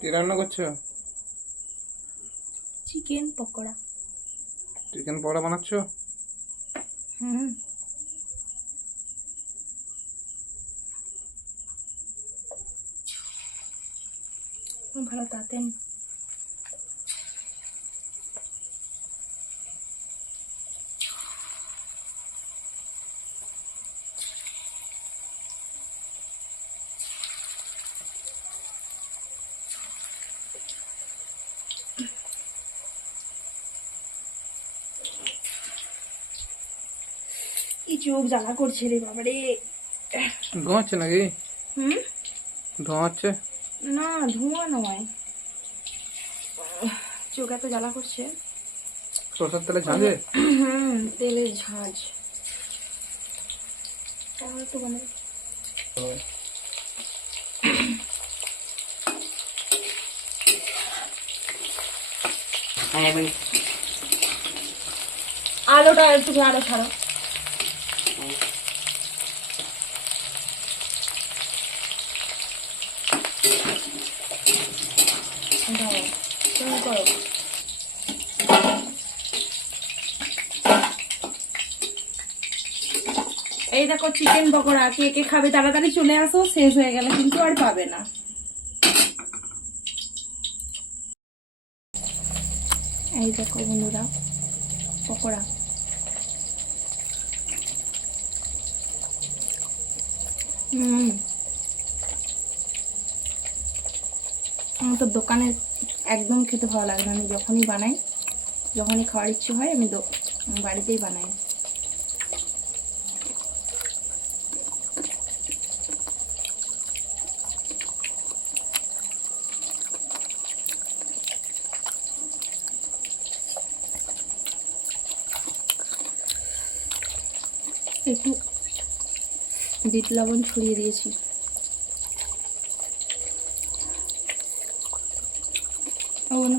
কি রান্না করছো? চিকেন পকোড়া। চিকেন পকোড়া বানাচ্ছো? হুম। ভালো তাতেন। এই চোখ জ্বালা করছে রে বাবারে। ঘুমাচ্ছে নাকি? হুম। ঘুমাচ্ছে? না, ধোঁয়া নয়, চোখ এত জ্বালা করছে। সরষের তেলে ঝাঁঝে? তেলের ঝাঁঝ। তো মানে আলোটা একটু আলো ছাড়ো। দাও, তুমি করো। এই দেখো চিকেন পকোড়া, কে কে খাবে তাড়াতাড়ি চলে আসো, শেষ হয়ে গেলে কিন্তু আর পাবে না। এই দেখো বন্ধুরা, পকোড়া। আমার তো দোকানে একদম খেতে ভালো লাগে না। আমি যখনই বানাই, যখনই খাওয়ার ইচ্ছে হয়, আমি বাড়িতেই বানাই। একটু বিট লবণ ছড়িয়ে দিয়েছি। ও বন্ধু